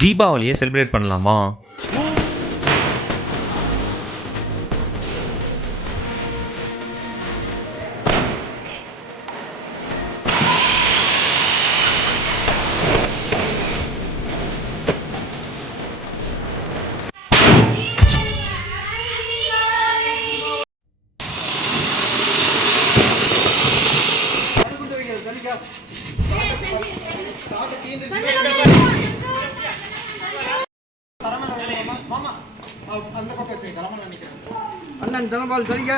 தீபாவளியை செலிப்ரேட் பண்ணலாமா? அண்ணன் தனபால் சரிங்க.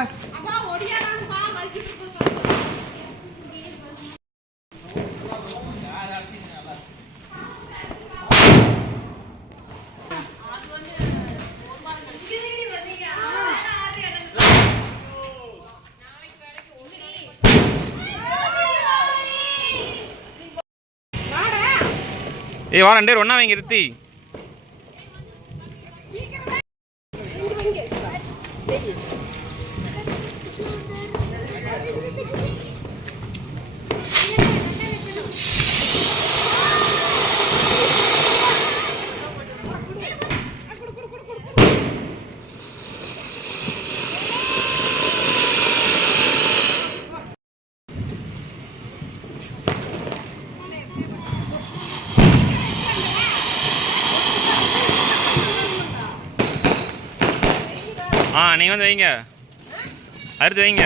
ஏய் வா, 2 பேர் ஒன்றா வைங்க ரித்தி. நீங்கள் வந்து வைங்க, அடுத்து வைங்க.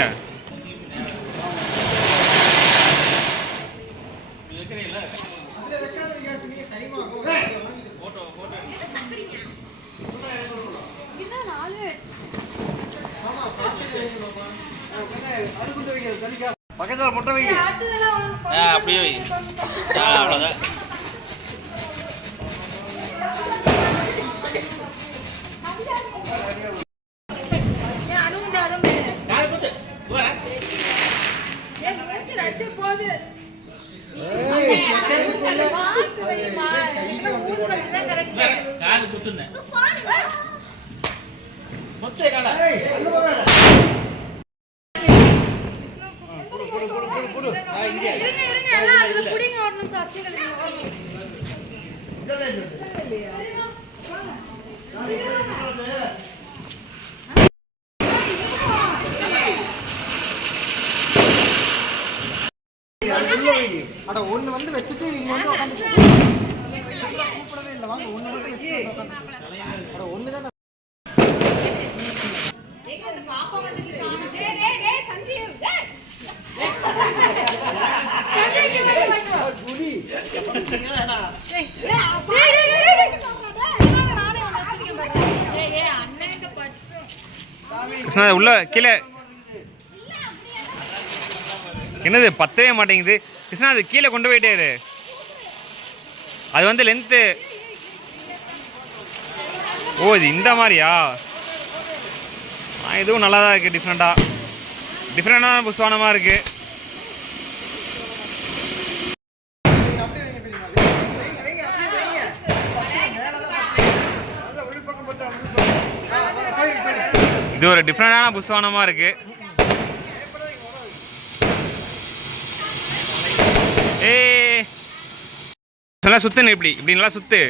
பக்கத்தில் முட்டை வைங்க. அப்படியே வை. அவ்வளோதான். காது குத்துன முத்தே காடா. அட ஒண்ணு வந்து வச்சுட்டு இங்க வந்து உட்காந்து கூப்பிடவே இல்லை. வாங்க ஒண்ணு வந்து அட ஒண்ணு தான். உள்ள கீழே என்னது பத்தவே மாட்டேங்குது கிருஷ்ணா. அது கீழே கொண்டு போயிட்டே, அது வந்து லென்த்து. ஓ இது இந்த மாதிரியா? இதுவும் நல்லா தான் இருக்குது. டிஃப்ரெண்டான புஸ்வானமாக இருக்குது. இது ஒரு டிஃப்ரெண்டான புஸ்வானமாக இருக்குது. நல்லா சுத்துன்னு இப்படி நல்லா சுத்து.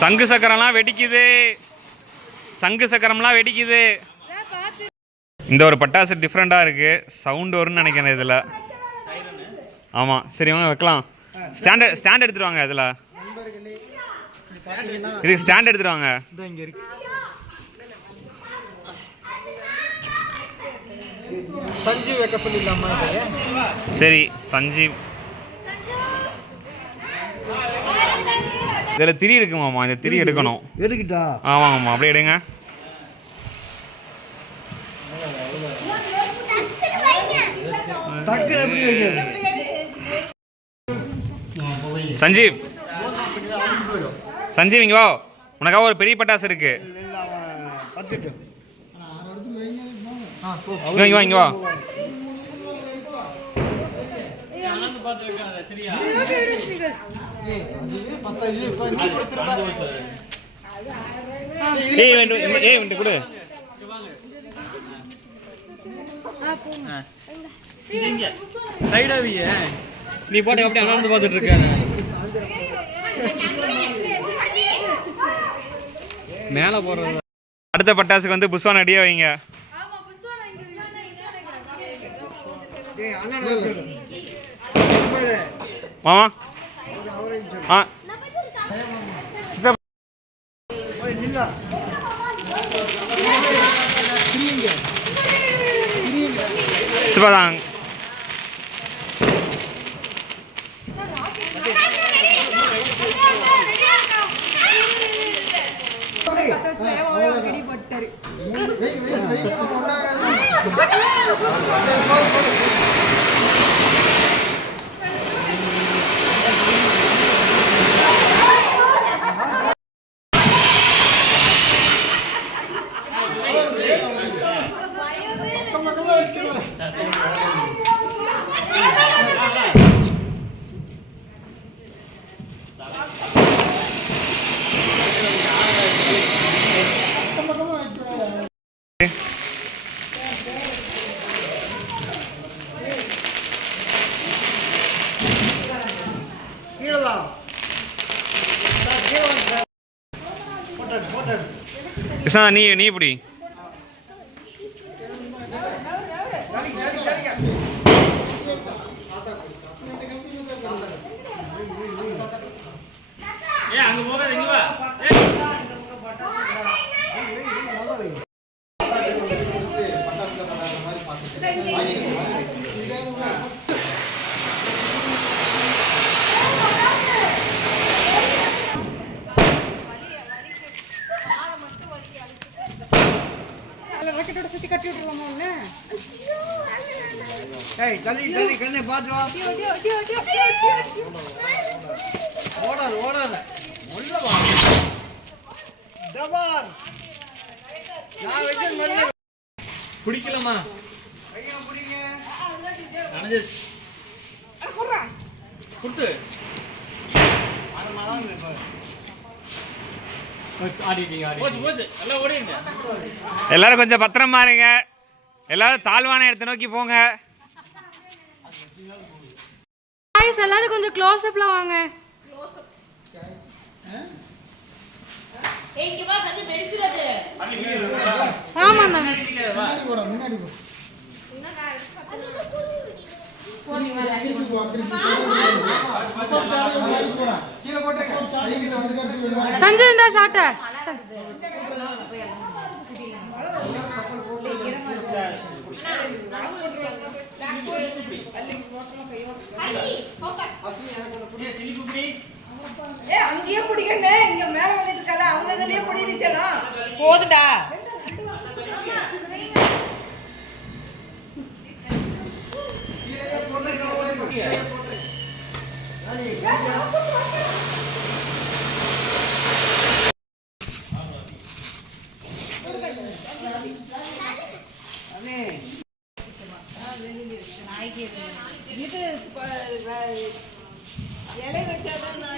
சங்கு சக்கரம்லாம் வெடிக்குது. இந்த ஒரு பட்டாசு டிஃப்ரெண்டாக இருக்குது. சவுண்ட் வரும்னு நினைக்கிறேன் இதில். ஆமாம், சரி வாங்க வைக்கலாம். ஸ்டாண்ட் எடுத்துட்டு வாங்க. இதில் இதுக்கு ஸ்டாண்ட் எடுத்துட்டு வாங்க. சஞ்சீவ் வைக்க சொல்லிடலாமா? சரி சஞ்சீவ். இதில் திரி இருக்குமாம்மா, இந்த திரி எடுக்கணும். எடுக்கிட்டா? ஆமாங்கம்மா, அப்படியே எடுங்க. டக்குனு எப்படி வைக்கிறது? சஞ்சீவ், சஞ்சீவ் இங்கே வா, உனக்காக ஒரு பெரிய பட்டாசு இருக்கு. இங்கே வா, இங்கே வா. ஏய் வந்து கொடு. நீ போட்டு அப்படியே அண்ணாந்து பார்த்துட்டு இருக்க. மேலே போடுறது. அடுத்த பட்டாசுக்கு வந்து புஷ்வான் அடியே வைங்க. மாமா ஆ சித்தப்பா சிவதாங். கிருஷ்ணா நீ இப்படி அங்க போகாத, இங்க வா. ராக்கெட்டோட சுத்தி கட்டி விட்டுருவாமா ஒண்ணு. ஏய் தள்ளி தள்ளி கண்ணே பாத்து வா. ஓடாத ஓடாத உள்ள வா. டபார் நான் வெச்சது மல்ல பிடிக்கலமா. ஐயா புடிங்க. அனஜ் அட போறா. குத்து. போச்சு போச்சு, எல்லாம் ஓடிங்க. எல்லாரும் கொஞ்சம் பத்திரமா இருங்க. எல்லாரும் தாழ்வான இடத்தை நோக்கி போங்க. गाइस எல்லாரும் கொஞ்சம் க்ளோஸ் அப்ல வாங்க. ஏய் இங்க வா, வந்து வெடிச்சிராத. ஆமா அண்ணா. முன்னாடி போடா முன்னாடி போ. போடி வா. கீழ போட்டு சஞ்சய் இந்த சாட்ட. ஏய் அங்கேயே பிடிக்கண்டே, இங்க மேல வந்துட்டு இருக்காத, அவங்க இதுலயே பிடிச்சலாம். போதுடா. இது இலை வச்சாதான் நான்